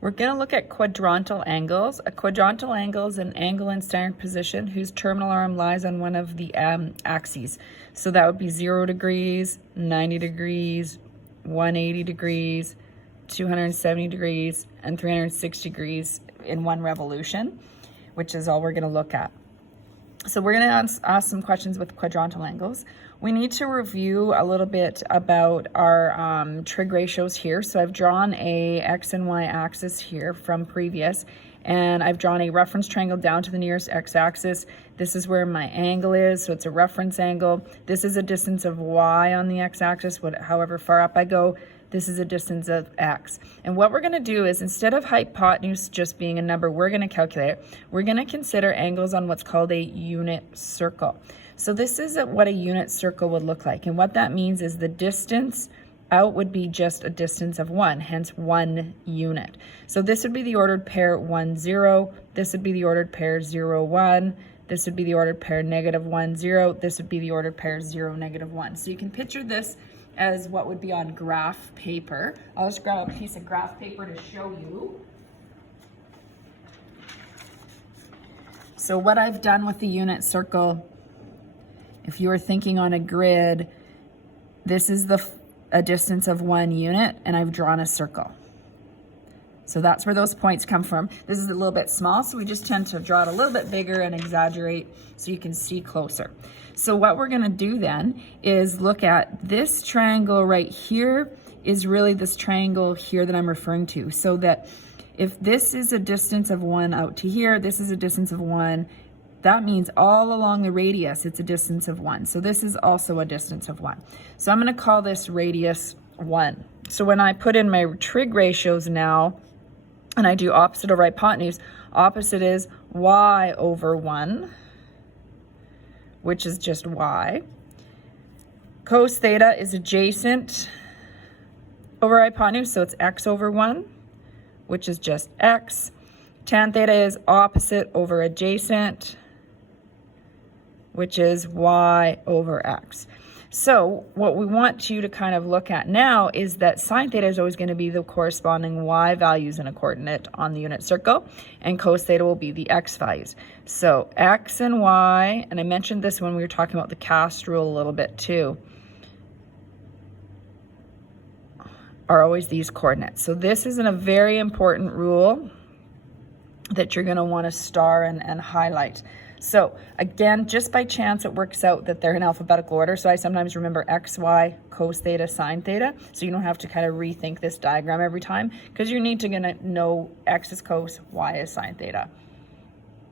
We're going to look at quadrantal angles. A quadrantal angle is an angle in standard position whose terminal arm lies on one of the axes. So that would be 0 degrees, 90 degrees, 180 degrees, 270 degrees, and 360 degrees in one revolution, which is all we're going to look at. So we're going to ask some questions with quadrantal angles. We need to review a little bit about our trig ratios here. So I've drawn a x and y axis here from previous, and I've drawn a reference triangle down to the nearest x-axis. This is where my angle is, so it's a reference angle. This is a distance of y on the x-axis, however far up I go. This is a distance of x. And what we're going to do is, instead of hypotenuse just being a number we're going to calculate, we're going to consider angles on what's called a unit circle. So this is what a unit circle would look like. And what that means is the distance out would be just a distance of 1, hence 1 unit. So this would be the ordered pair 1, 0. This would be the ordered pair 0, 1. This would be the ordered pair -1, 0. This would be the ordered pair 0, -1. So you can picture this as what would be on graph paper. I'll just grab a piece of graph paper to show you. So what I've done with the unit circle, if you were thinking on a grid, this is a distance of 1 unit, and I've drawn a circle. So that's where those points come from. This is a little bit small, so we just tend to draw it a little bit bigger and exaggerate so you can see closer. So what we're going to do then is look at this triangle right here is really this triangle here that I'm referring to. So that if this is a distance of 1 out to here, this is a distance of 1, that means all along the radius it's a distance of 1. So this is also a distance of 1. So I'm going to call this radius 1. So when I put in my trig ratios now, and I do opposite over hypotenuse, opposite is y over 1, which is just y. Cos theta is adjacent over hypotenuse, so it's x over 1, which is just x. Tan theta is opposite over adjacent, which is y over x. So what we want you to kind of look at now is that sine theta is always going to be the corresponding y values in a coordinate on the unit circle, and cos theta will be the x values. So x and y, and I mentioned this when we were talking about the cast rule a little bit too, are always these coordinates. So this is a very important rule that you're going to want to star and highlight. So again, just by chance, it works out that they're in alphabetical order. So I sometimes remember x, y, cos theta, sine theta. So you don't have to kind of rethink this diagram every time, because you need to know x is cos, y is sine theta.